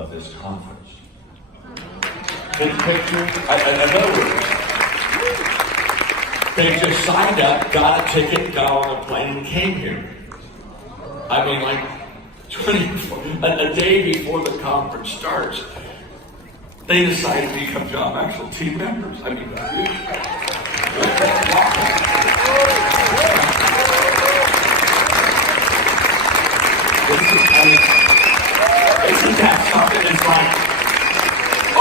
of this conference. Big picture, in other words, they just signed up, got a ticket, got on a plane, and came here. I mean, like, a day before the conference starts, they decided to become John Maxwell team members. I mean, isn't that something? It's like,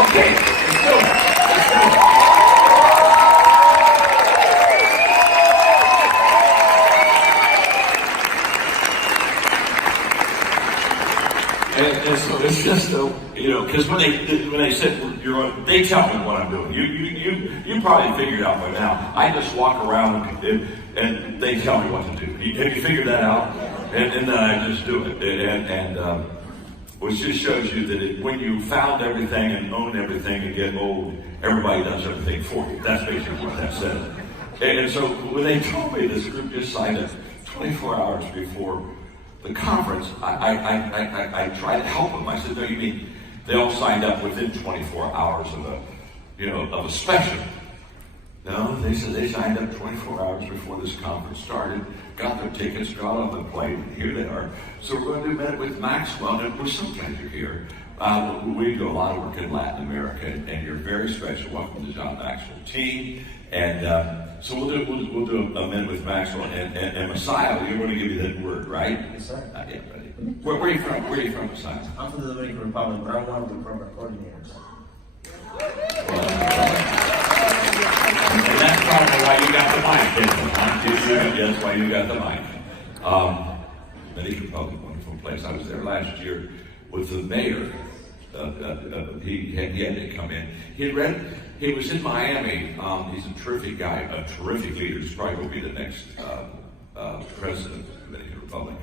okay, let's do it. And so it's just, because when they said they tell me what I'm doing. You probably figured out by now. I just walk around and they tell me what to do. Have you figured that out? And then I just do it. Which just shows you that when you found everything and own everything and get old, everybody does everything for you. That's basically what that says. And so when they told me this group just signed up 24 hours before the conference, I tried to help them. I said, no, you mean they all signed up within 24 hours of a special? No, they said they signed up 24 hours before this conference started, got their tickets, got on the plane, and here they are. So we're going to do Minute with Maxwell, and we're so glad you're here. We do a lot of work in Latin America, and you're very special. Welcome to the John Maxwell team. And so we'll do a Minute with Maxwell, and Messiah, you're going to give me that word, right? Yes, sir. Yeah, ready. Where are you from? Where are you from, Messiah? I'm from the Dominican Republic, but I'm one of the program coordinators. And that's probably why you got the mic. That's why you got the mic. Dominican Republic, wonderful place. I was there last year with the mayor. He had to come in. He was in Miami. He's a terrific guy, a terrific leader. He's probably will be the next president of the Dominican Republic.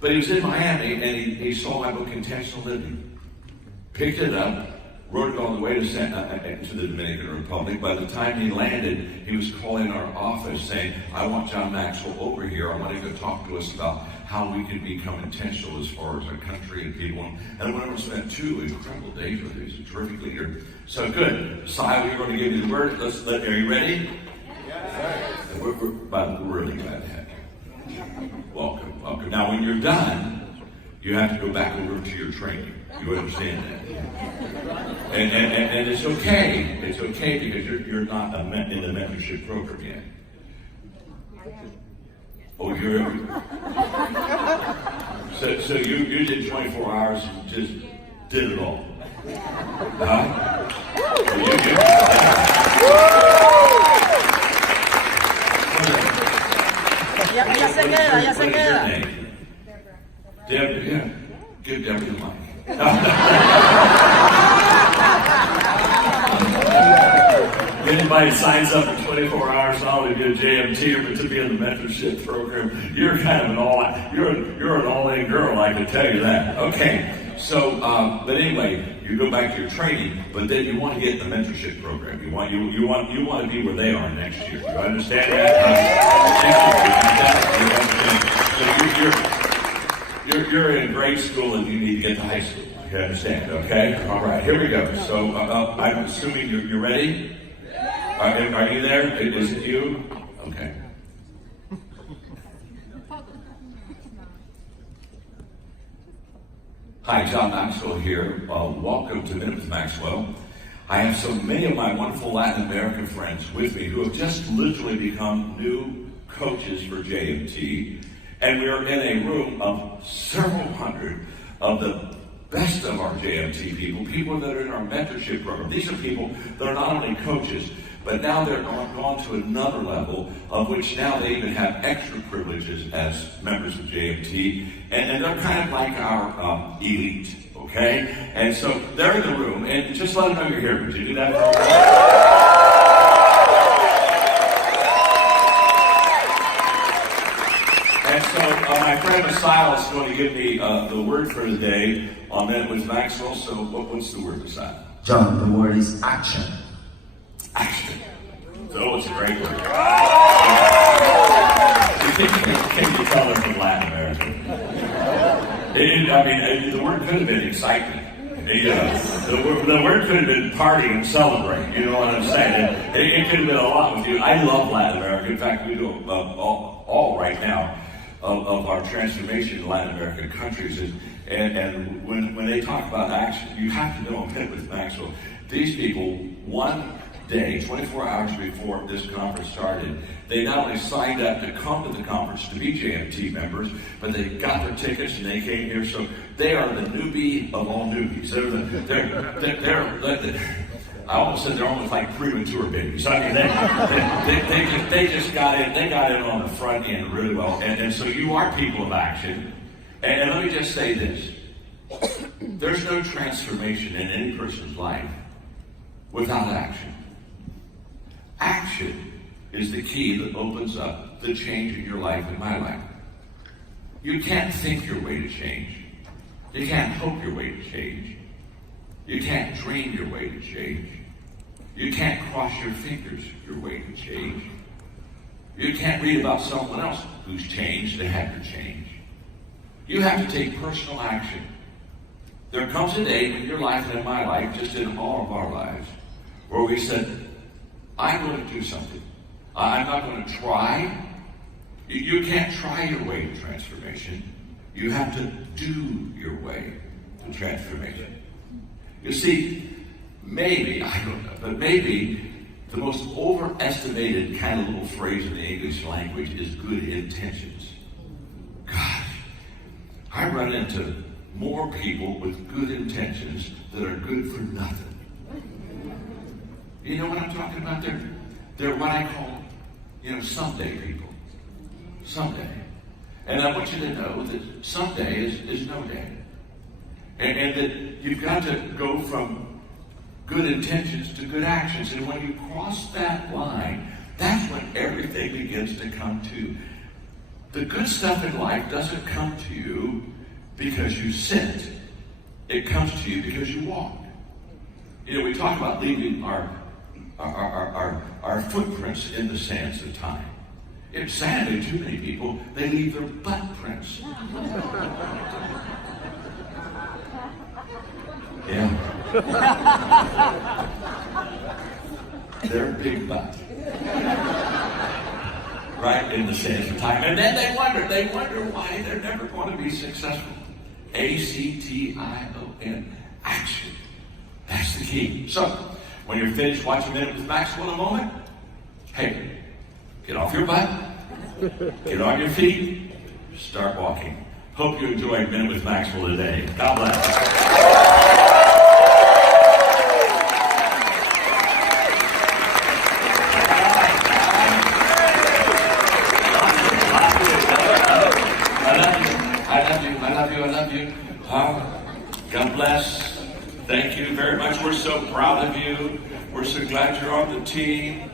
But he was in Miami and he saw my book, Intentional Living. Picked it up, wrote it on the way to the Dominican Republic. By the time he landed, he was calling our office saying, I want John Maxwell over here. I want him to talk to us about how we can become intentional as far as our country and people. And I went over and spent 2 incredible days with him. He's a terrific leader. So good. Sai, we're going to give you the word. Are you ready? Yes. We're really glad to have you. Welcome. Now, when you're done, you have to go back over to your training. You understand that? And it's okay. It's okay because you're not in the mentorship program yet. Oh, you're. So you did 24 hours and just did it all. Huh? Ya se queda. Deborah, yeah. Give Deborah the mic. Anybody signs up for 24 hours not only to be a JMT but to be in the mentorship program, you're kind of an all-in girl, I can tell you that. Okay, so but anyway, you go back to your training, but then you want to get in the mentorship program. You want to be where they are next year. You understand that? You're in grade school and you need to get to high school. You understand? Okay. All right. Here we go. So I'm assuming you're ready. Are you there? Is it you? Okay. Hi, John Maxwell here. Welcome to Minute with Maxwell. I have so many of my wonderful Latin American friends with me who have just literally become new coaches for JMT. And we are in a room of several hundred of the best of our JMT people that are in our mentorship program. These are people that are not only coaches, but now they're gone to another level, of which now they even have extra privileges as members of JMT, and they're kind of like our elite, okay? And so they're in the room, and just let them know you're here. Would you do that for me? And so my friend Messiah is going to give me the word for the day on Minute with Maxwell. So what's the word, Messiah? John, the word is action. Action. So it's a great word. Can you tell us from Latin America? The word could have been excitement. The word could have been party and celebrate. You know what I'm saying? It could have been a lot with you. I love Latin America. In fact, we do all right now of our transformation in Latin American countries. And when they talk about action, you have to know a bit with Maxwell. These people, one day, 24 hours before this conference started, they not only signed up to come to the conference to be JMT members, but they got their tickets and they came here. So they are the newbie of all newbies. I almost said they're almost like premature babies. I mean, they just got in. They got in on the front end really well. And so you are people of action. And let me just say this: there's no transformation in any person's life without action. Action is the key that opens up the change in your life and my life. You can't think your way to change. You can't hope your way to change. You can't dream your way to change. You can't cross your fingers your way to change. You can't read about someone else who's changed and had to change. You have to take personal action. There comes a day in your life and in my life, just in all of our lives, where we said, I'm going to do something. I'm not going to try. You can't try your way to transformation. You have to do your way to transformation. You see, maybe, I don't know, but maybe the most overestimated kind of little phrase in the English language is good intentions. Gosh, I run into more people with good intentions that are good for nothing. You know what I'm talking about? They're what I call, someday people. Someday. And I want you to know that someday is no day. And that you've got to go from good intentions to good actions. And when you cross that line, that's when everything begins to come to. The good stuff in life doesn't come to you because you sit. It comes to you because you walk. We talk about leaving our footprints in the sands of time. It's sadly too many people, they leave their butt prints. Yeah. Their big butt. Right in the sands of time. And then they wonder why they're never going to be successful. ACTION, action. That's the key. So, when you're finished watching Minute with Maxwell in a moment, hey, get off your butt, get on your feet, start walking. Hope you enjoyed Minute with Maxwell today. God bless. I love you. God bless. Thank you very much. We're so proud of you. We're so glad you're on the team.